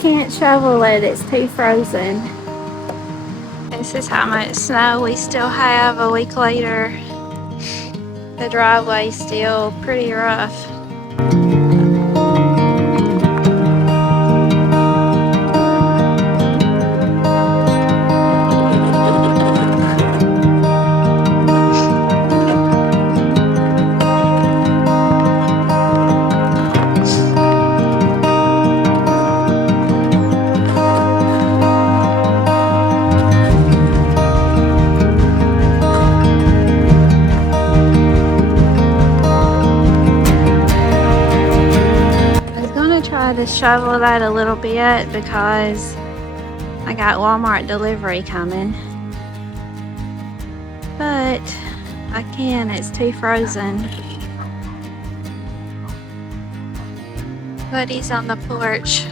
can't shovel it, it's too frozen. This is how much snow we still have a week later. The driveway's still pretty rough. To shovel that a little bit because I got Walmart delivery coming, but I can't, it's too frozen. Buddy's on the porch.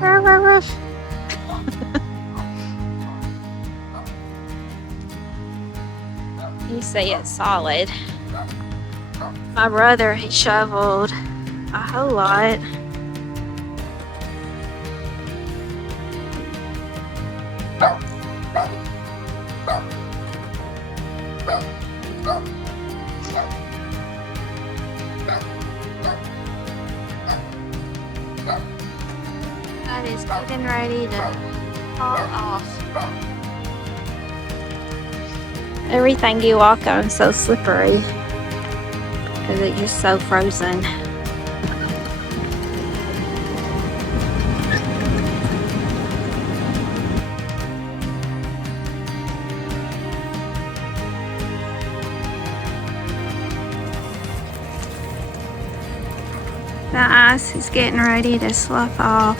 Ruff, ruff, ruff. You see it's solid. My brother, he shoveled a whole lot. That is getting ready to fall off. Everything you walk on is so slippery because it's just so frozen. The ice is getting ready to slough off.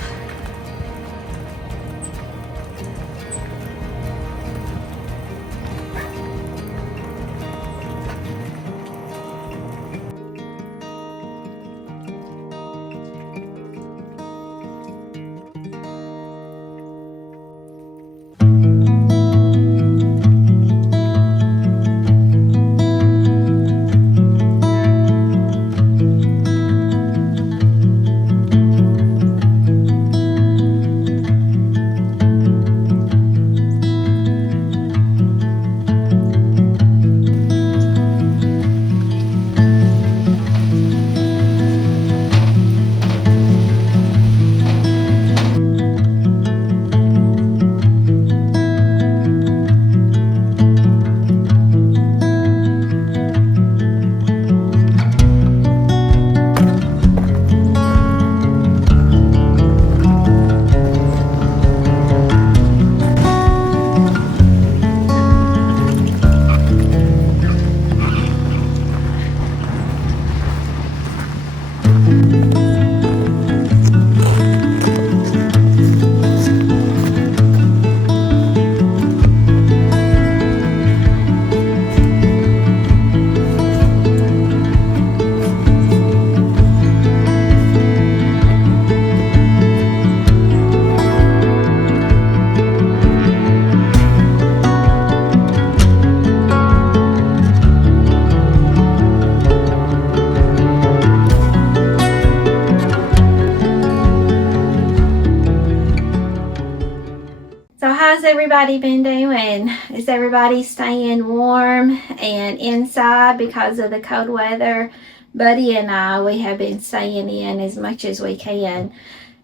How's everybody been doing? Is everybody staying warm and inside because of the cold weather? Buddy and I, we have been staying in as much as we can.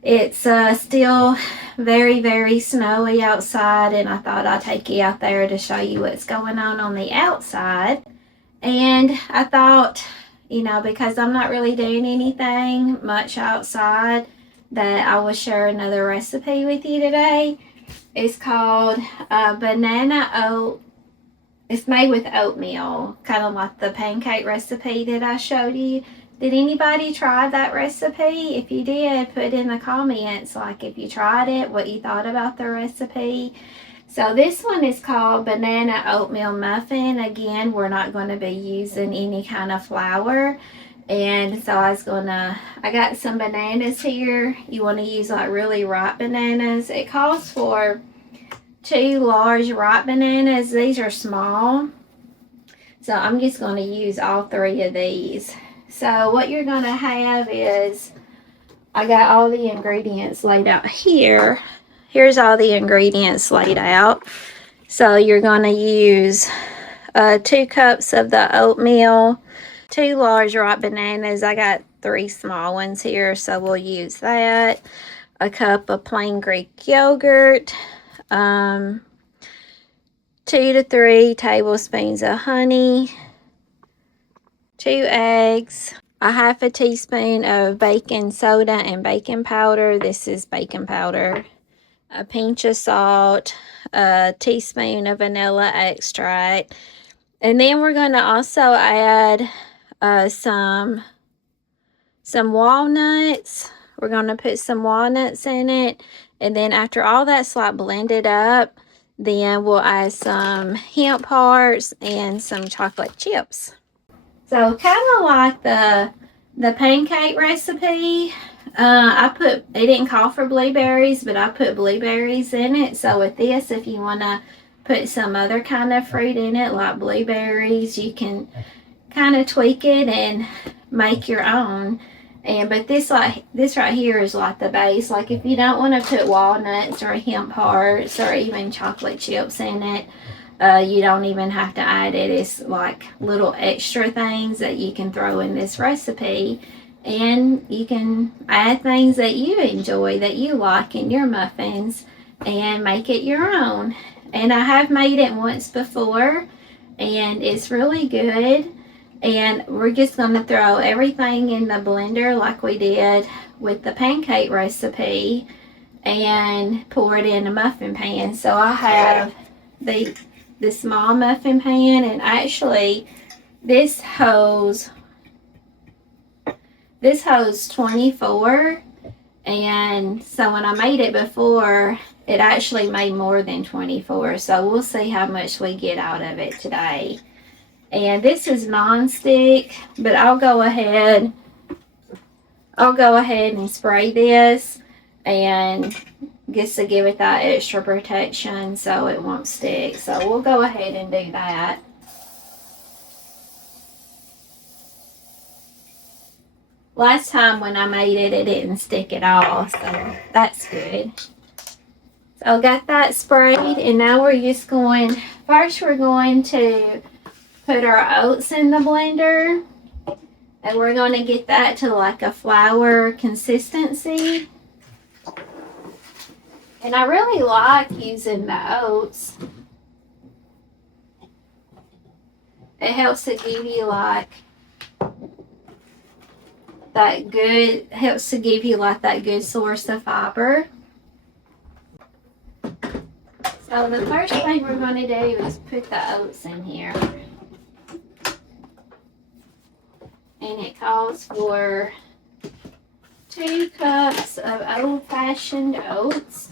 It's still very, very snowy outside, and I thought I'd take you out there to show you what's going on the outside. And I thought, you know, because I'm not really doing anything much outside, that I will share another recipe with you today. It's called banana oat. It's made with oatmeal, kind of like the pancake recipe that I showed you. Did anybody try that recipe? If you did, put in the comments, like if you tried it, what you thought about the recipe. So this one is called banana oatmeal muffin. Again, we're not going to be using any kind of flour. And so I got some bananas here. You want to use like really ripe bananas. It calls for 2 large ripe bananas. These are small. So I'm just going to use all 3 of these. So what you're going to have is I got all the ingredients laid out here. Here's all the ingredients laid out. So you're going to use 2 cups of the oatmeal, 2 large ripe bananas. I got 3 small ones here, so we'll use that. A cup of plain Greek yogurt, 2 to 3 tablespoons of honey, 2 eggs, a half a teaspoon of baking soda and baking powder. This is baking powder. A pinch of salt, a teaspoon of vanilla extract. And then we're going to also add some walnuts. We're going to put some walnuts in it. And then after all that's like blended up, then we'll add some hemp hearts and some chocolate chips. So kind of like the pancake recipe, it didn't call for blueberries, but I put blueberries in it. So with this, if you want to put some other kind of fruit in it, like blueberries, you can kind of tweak it and make your own. But this right here is like the base. Like if you don't want to put walnuts or hemp hearts or even chocolate chips in it, you don't even have to add it. It's like little extra things that you can throw in this recipe, and you can add things that you enjoy, that you like in your muffins, and make it your own. And I have made it once before, and it's really good. And we're just going to throw everything in the blender like we did with the pancake recipe and pour it in a muffin pan. So I have the small muffin pan, and actually this holds 24, and so when I made it before, it actually made more than 24. So we'll see how much we get out of it today. And this is non-stick, but I'll go ahead and spray this, and just to give it that extra protection so it won't stick. So we'll go ahead and do that. Last time when I made it, it didn't stick at all, so that's good. So I got that sprayed, and now we're just going to put our oats in the blender, and we're going to get that to like a flour consistency. And I really like using the oats. It helps to give you like that good source of fiber. So the first thing we're going to do is put the oats in here. And it calls for 2 cups of Old Fashioned Oats.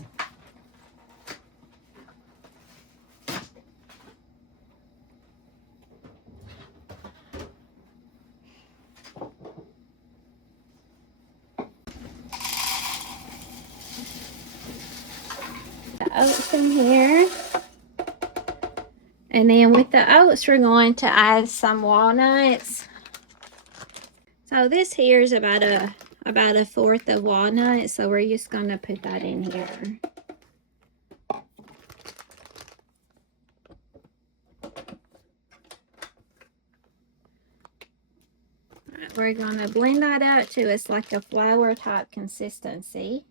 The oats in here. And then with the oats, we're going to add some walnuts. So this here is about a 1/4 of walnut, so we're just going to put that in here. We're going to blend that out to it's like a flour type consistency.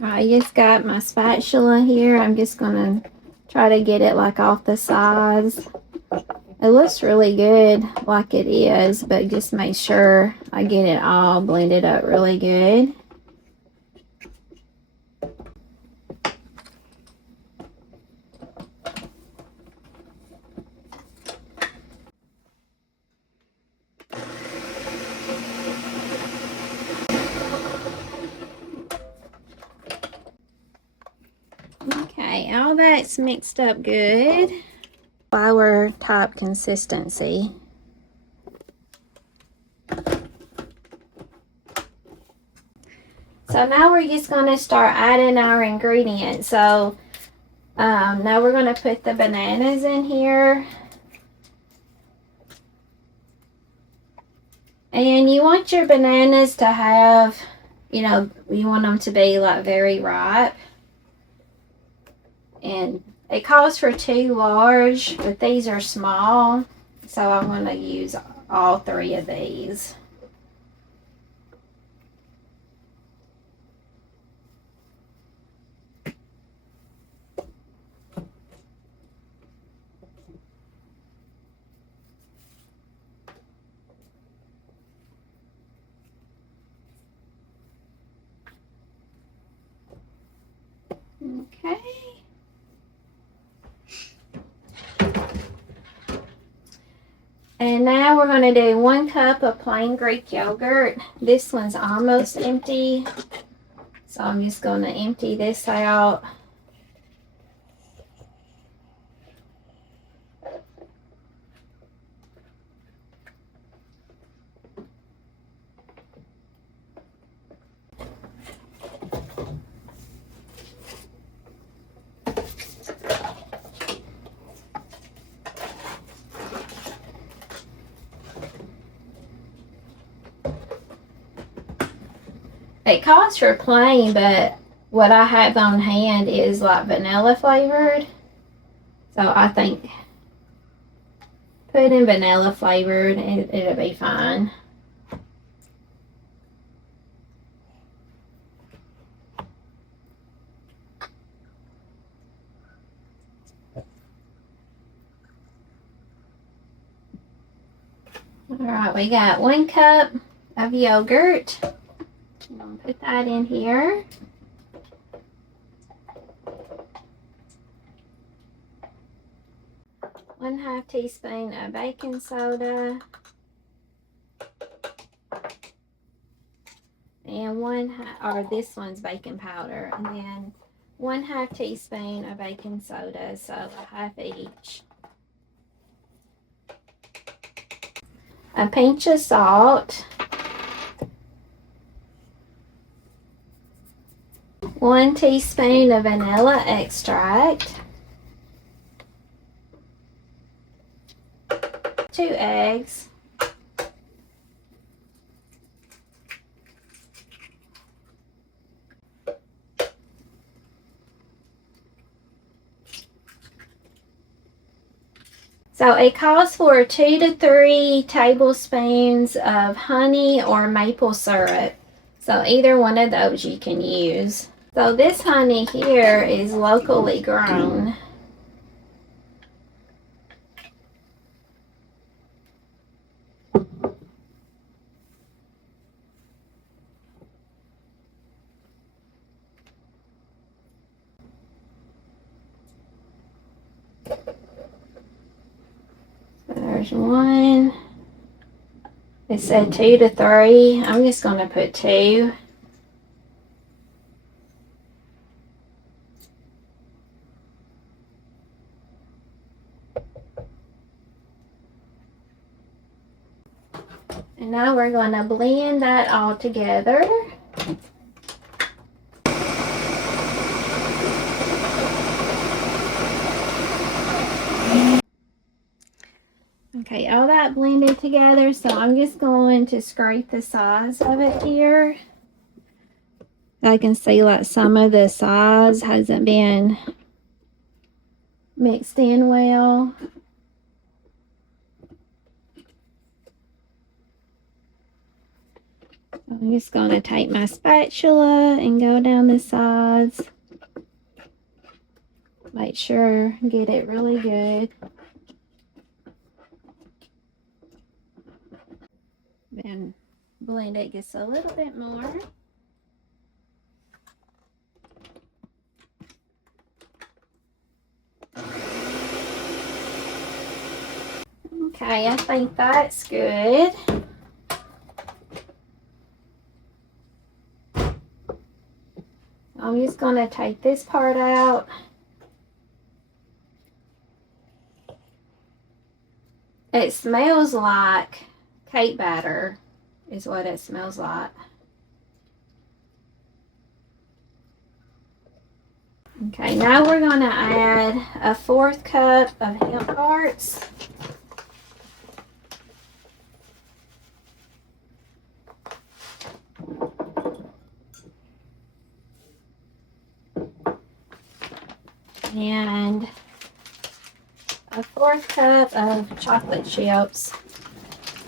I just got my spatula here. I'm just going to try to get it like off the sides. It looks really good like it is, but just make sure I get it all blended up really good. Okay, all that's mixed up good. Flour type consistency. So So now we're just going to start adding our ingredients. So now we're going to put the bananas in here. And you want your bananas to have, you know, you want them to be like very ripe. And it calls for 2 large, but these are small. So I'm going to use all 3 of these. Okay. And now we're going to do 1 cup of plain Greek yogurt. This one's almost empty. So I'm just going to empty this out. It calls for plain, but what I have on hand is like vanilla flavored. So I think put in vanilla flavored and it'll be fine. Alright, we got 1 cup of yogurt. I'm going to put that in here. One half teaspoon of baking soda. And this one's baking powder. And then 1/2 teaspoon of baking soda, so a half each. A pinch of salt. 1 teaspoon of vanilla extract. 2 eggs. So it calls for 2 to 3 tablespoons of honey or maple syrup. So either one of those you can use. So this honey here is locally grown. There's 1. It said 2 to 3. I'm just going to put 2. And now we're going to blend that all together. Okay, all that blended together, so I'm just going to scrape the sides of it here. I can see like some of the sides hasn't been mixed in well. I'm just going to take my spatula and go down the sides. Make sure get it really good. And blend it just a little bit more. Okay, I think that's good. I'm just going to take this part out. It smells like cake batter is what it smells like. Okay, now we're going to add a 1/4 cup of hemp hearts. And a 1/4 cup of chocolate chips.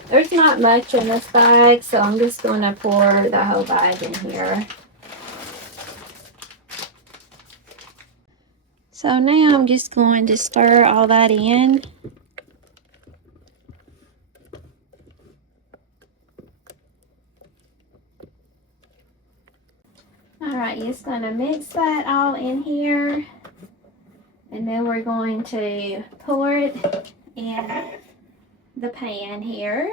There's not much in this bag, so I'm just going to pour the whole bag in here. So now I'm just going to stir all that in. Alright, just going to mix that all in here. And then we're going to pour it in the pan here.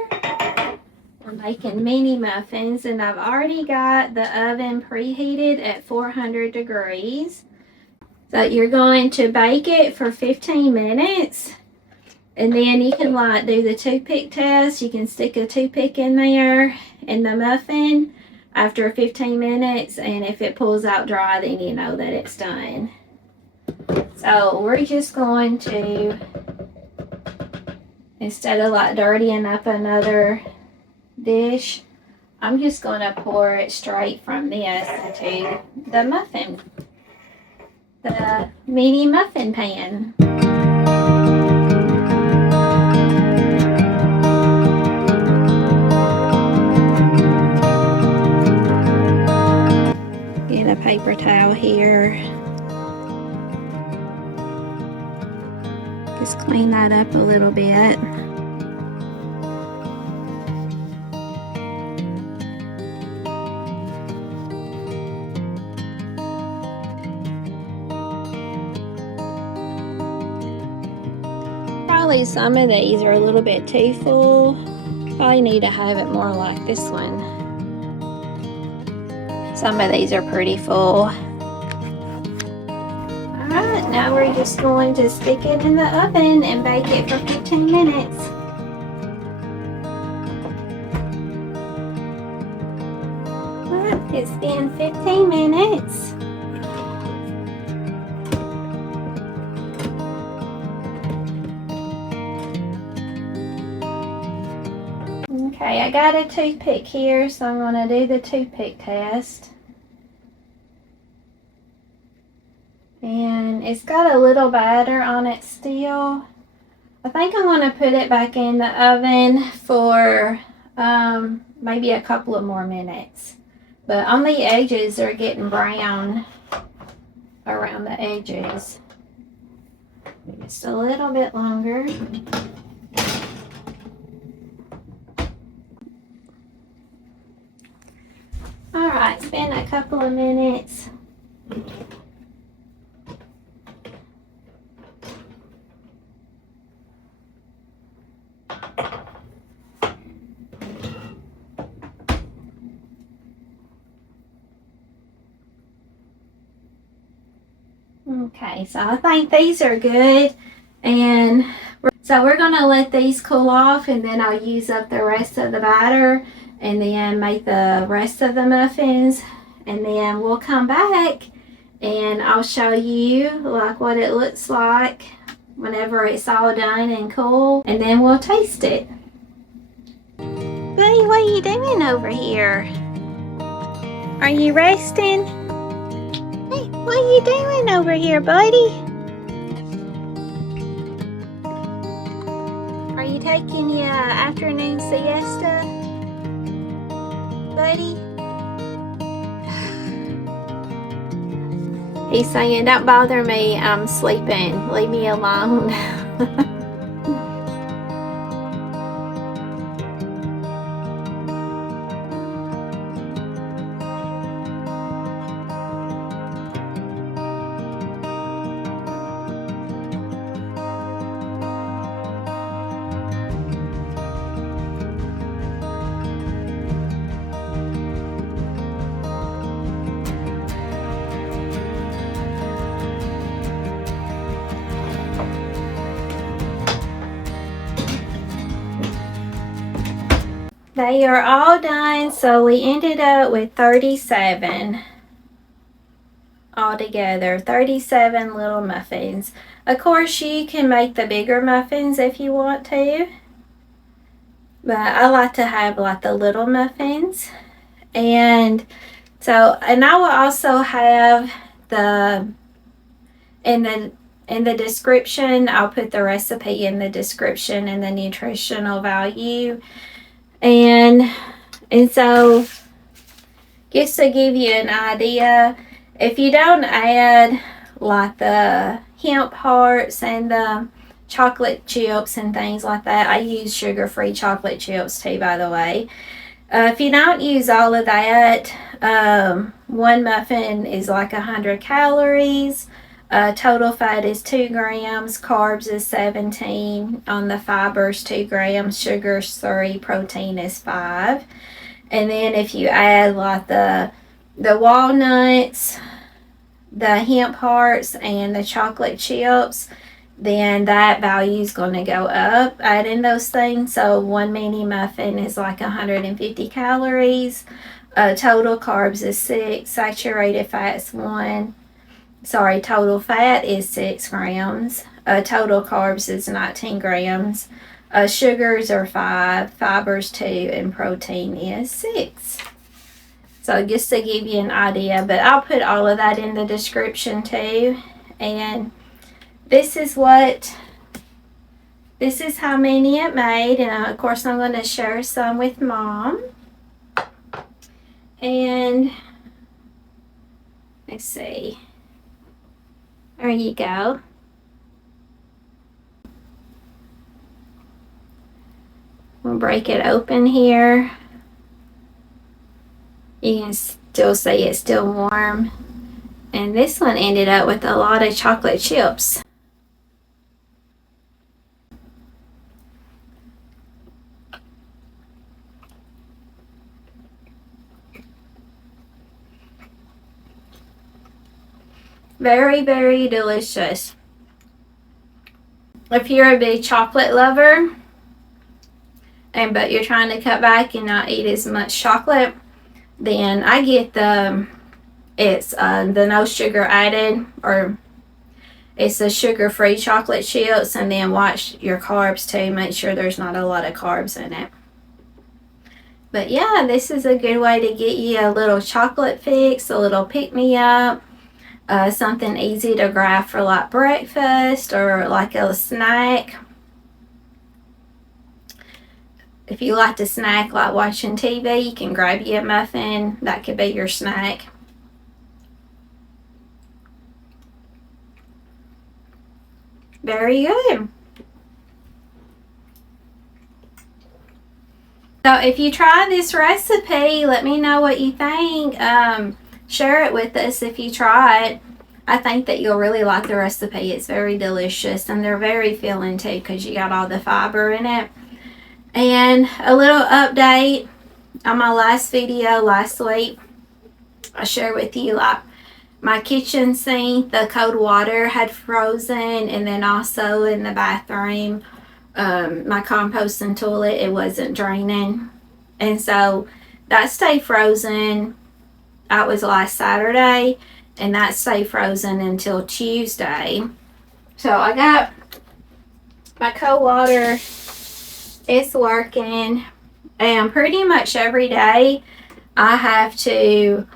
We're making mini muffins, and I've already got the oven preheated at 400 degrees. So you're going to bake it for 15 minutes. And then you can like do the toothpick test. You can stick a toothpick in there in the muffin after 15 minutes. And if it pulls out dry, then you know that it's done. So we're just going to, instead of like dirtying up another dish, I'm just going to pour it straight from this into the muffin, the mini muffin pan. Get a paper towel here. Just clean that up a little bit. Probably some of these are a little bit too full. Probably need to have it more like this one. Some of these are pretty full. Alright, now we're just going to stick it in the oven and bake it for 15 minutes. Alright, it's been 15 minutes. Okay, I got a toothpick here, so I'm going to do the toothpick test. And it's got a little batter on it still. I think I'm going to put it back in the oven for maybe a couple of more minutes. But on the edges, they're getting brown around the edges. Just a little bit longer. Alright, it's been a couple of minutes. Okay, so I think these are good, and so we're going to let these cool off, and then I'll use up the rest of the batter and then make the rest of the muffins, and then we'll come back and I'll show you like what it looks like whenever it's all done and cool, and then we'll taste it. Buddy, what are you doing over here? Are you resting? Hey, what are you doing over here, buddy? Are you taking your afternoon siesta, buddy? He's saying, don't bother me, I'm sleeping. Leave me alone. They are all done, so we ended up with 37. altogether. 37 little muffins. Of course, you can make the bigger muffins if you want to, but I like to have like the little muffins. And so, and I will also have the in the description, I'll put the recipe in the description and the nutritional value. And so just to give you an idea, if you don't add like the hemp hearts and the chocolate chips and things like that, I use sugar-free chocolate chips too, by the way. If you don't use all of that, one muffin is like 100 calories. Total fat is 2 grams, carbs is 17, on the fibers 2 grams, sugars 3, protein is 5. And then if you add like the walnuts, the hemp hearts, and the chocolate chips, then that value is going to go up adding those things. So one mini muffin is like 150 calories. Total carbs is 6, saturated fats 1. Total fat is 6 grams. Total carbs is 19 grams. Sugars are 5, fibers 2, and protein is 6. So just to give you an idea, but I'll put all of that in the description too. And this is how many it made. And of course I'm going to share some with Mom. And let's see. There you go. We'll break it open here. You can still see it's still warm. And this one ended up with a lot of chocolate chips. Very, very delicious. If you're a big chocolate lover, but you're trying to cut back and not eat as much chocolate, then I get the no sugar added, or it's the sugar-free chocolate chips, and then watch your carbs too. Make sure there's not a lot of carbs in it. But yeah, this is a good way to get you a little chocolate fix, a little pick-me-up. Something easy to grab for like breakfast or like a snack. If you like to snack like watching TV, you can grab you a muffin. That could be your snack. Very good. So if you try this recipe, let me know what you think. Share it with us if you try it. I think that you'll really like the recipe. It's very delicious, and they're very filling too because you got all the fiber in it. And a little update on my last video last week. I shared with you like my kitchen sink, the cold water had frozen, and then also in the bathroom, my composting toilet, it wasn't draining. And so that stayed frozen. That was last Saturday, and that stayed frozen until Tuesday. So I got my cold water. It's working, and pretty much every day I have to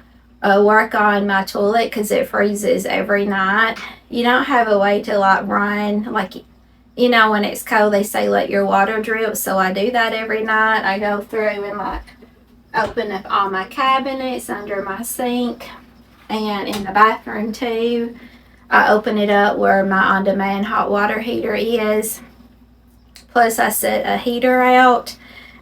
work on my toilet because it freezes every night. You don't have a way to like run, like, you know, when it's cold they say let your water drip, so I do that every night. I go through and like open up all my cabinets under my sink, and in the bathroom too. I open it up where my on-demand hot water heater is. Plus I set a heater out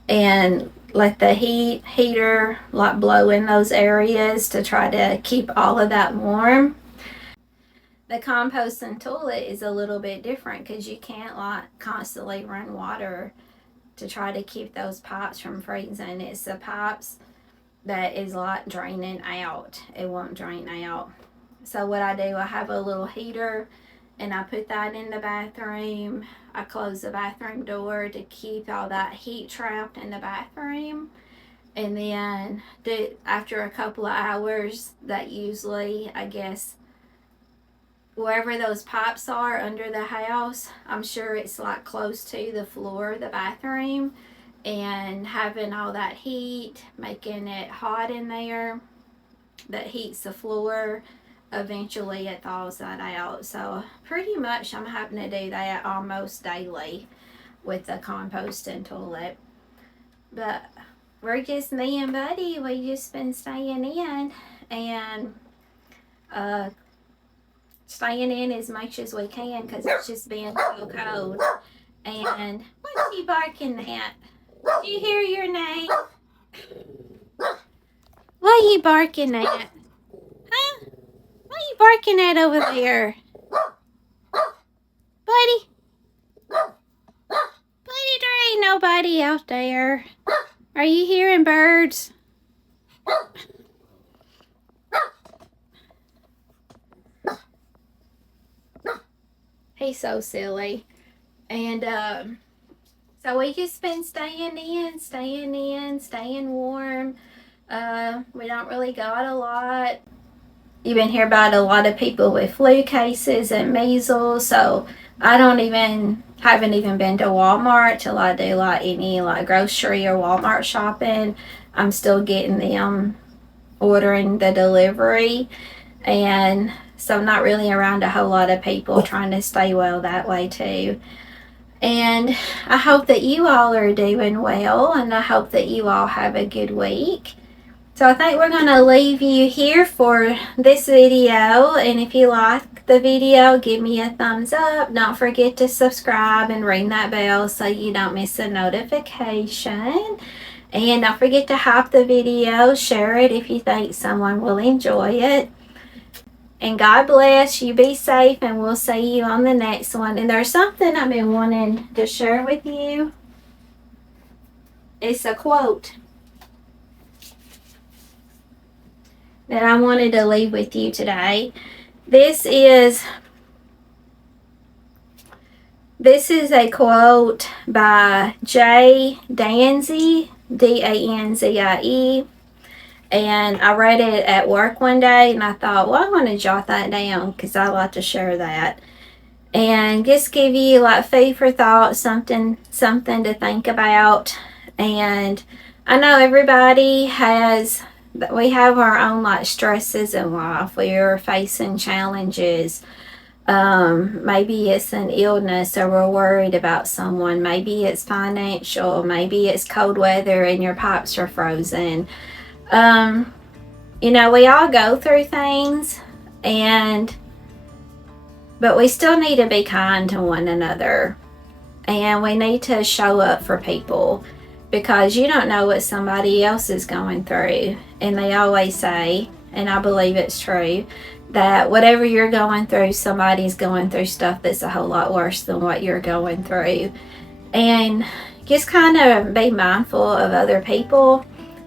and let the heater like blow in those areas to try to keep all of that warm. The composting toilet is a little bit different because you can't like constantly run water to try to keep those pipes from freezing. It's the pipes that is like draining out. It won't drain out. So what I do, I have a little heater and I put that in the bathroom. I close the bathroom door to keep all that heat trapped in the bathroom. And then after a couple of hours, that usually, I guess, wherever those pipes are under the house, I'm sure it's like close to the floor of the bathroom, and having all that heat, making it hot in there, that heats the floor, eventually it thaws that out. So pretty much I'm having to do that almost daily with the composting toilet. But we're just, me and Buddy, we just been staying in and staying in as much as we can because it's just been so cold. And what's he barking at? Did you hear your name? What are you barking at? Huh? What are you barking at over there? Buddy? Buddy, there ain't nobody out there. Are you hearing birds? He's so silly. And so we just been staying warm. We don't really go out a lot. You've been hearing about a lot of people with flu cases and measles, so I haven't even been to Walmart till I do like any like grocery or Walmart shopping. I'm still getting them, ordering the delivery, and so I'm not really around a whole lot of people, trying to stay well that way too. And I hope that you all are doing well, and I hope that you all have a good week. So I think we're going to leave you here for this video, and if you like the video, give me a thumbs up. Don't forget to subscribe and ring that bell so you don't miss a notification. And don't forget to hype the video, share it if you think someone will enjoy it. And God bless, you be safe, and we'll see you on the next one. And there's something I've been wanting to share with you. It's a quote that I wanted to leave with you today. This is a quote by J. Danzie, D-A-N-Z-I-E. And I read it at work one day, and I thought, well, I'm going to jot that down because I like to share that. And just give you like food for thought, something to think about. And I know everybody we have our own like stresses in life. We're facing challenges. Maybe it's an illness, or we're worried about someone. Maybe it's financial. Maybe it's cold weather and your pipes are frozen. We all go through things, but we still need to be kind to one another, and we need to show up for people, because you don't know what somebody else is going through. And they always say, and I believe it's true, that whatever you're going through, somebody's going through stuff that's a whole lot worse than what you're going through. And just kind of be mindful of other people.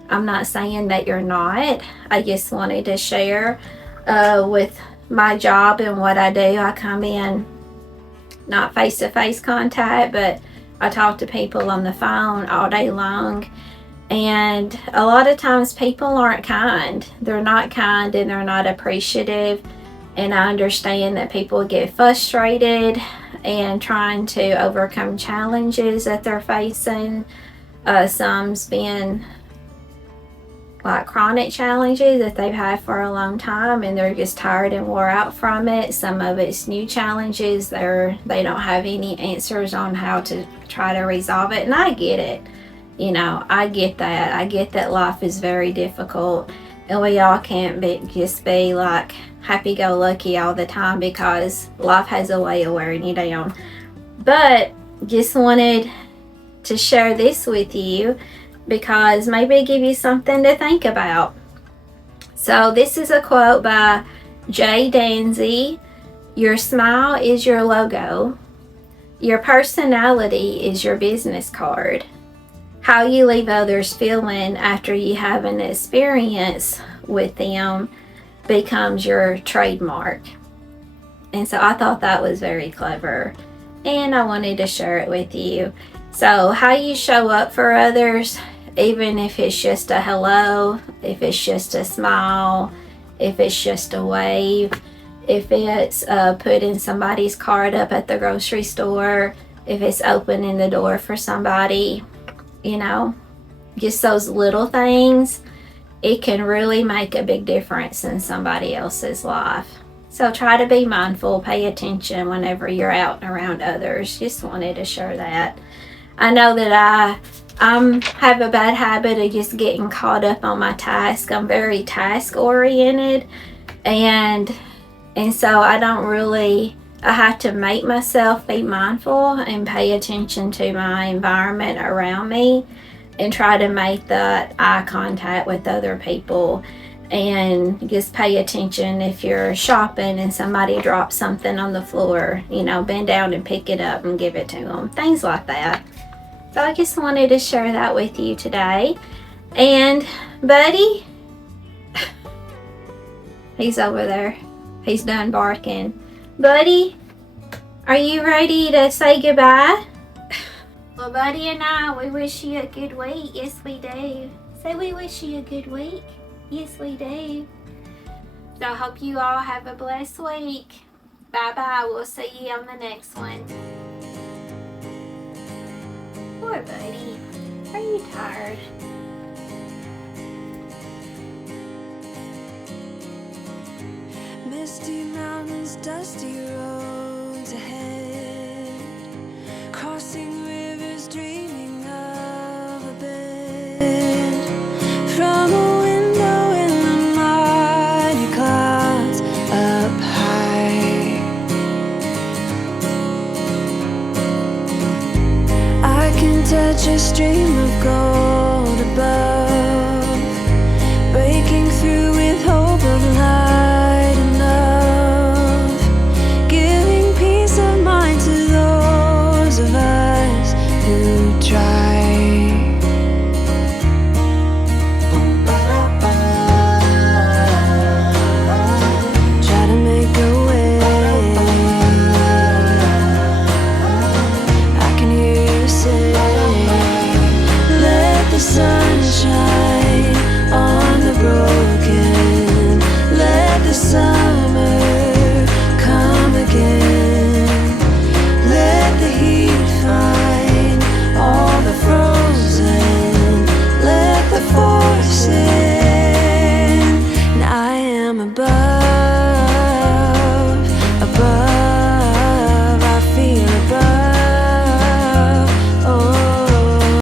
I'm not saying that you're not. I just wanted to share with my job and what I do. I come in, not face-to-face contact, but I talk to people on the phone all day long. And a lot of times people aren't kind. They're not kind, and they're not appreciative. And I understand that people get frustrated and trying to overcome challenges that they're facing. Some's been like chronic challenges that they've had for a long time, and they're just tired and wore out from it. Some of it's new challenges. They don't have any answers on how to try to resolve it. And I get it. I get that. I get that life is very difficult, and we all can't just be like happy-go-lucky all the time, because life has a way of wearing you down. But just wanted to share this with you, because maybe give you something to think about. So this is a quote by J. Danzie. Your smile is your logo. Your personality is your business card. How you leave others feeling after you have an experience with them becomes your trademark. And so I thought that was very clever, and I wanted to share it with you. So how you show up for others, even if it's just a hello, if it's just a smile, if it's just a wave, if it's putting somebody's card up at the grocery store, if it's opening the door for somebody, you know, just those little things, it can really make a big difference in somebody else's life. So try to be mindful, pay attention whenever you're out and around others. Just wanted to share that. I know that I have a bad habit of just getting caught up on my task. I'm very task oriented, and so I have to make myself be mindful and pay attention to my environment around me, and try to make that eye contact with other people, and just pay attention if you're shopping and somebody drops something on the floor, you know, bend down and pick it up and give it to them, things like that. So I just wanted to share that with you today. And Buddy, he's over there. He's done barking. Buddy, are you ready to say goodbye? Well, Buddy and I, we wish you a good week. Yes, we do. Say we wish you a good week. Yes, we do. So I hope you all have a blessed week. Bye-bye. We'll see you on the next one. Poor Buddy. Are you tired? Misty mountains, dusty roads ahead, crossing rivers, dreaming of a bed. From a window in the mighty clouds up high, I can touch a stream of gold above, breaking through with hope of light enough, giving peace of mind to those of us who try. Try to make a way. I can hear you say, let the sun shine on the broken, let the summer come again, let the heat find all the frozen, let the force in, and I am above.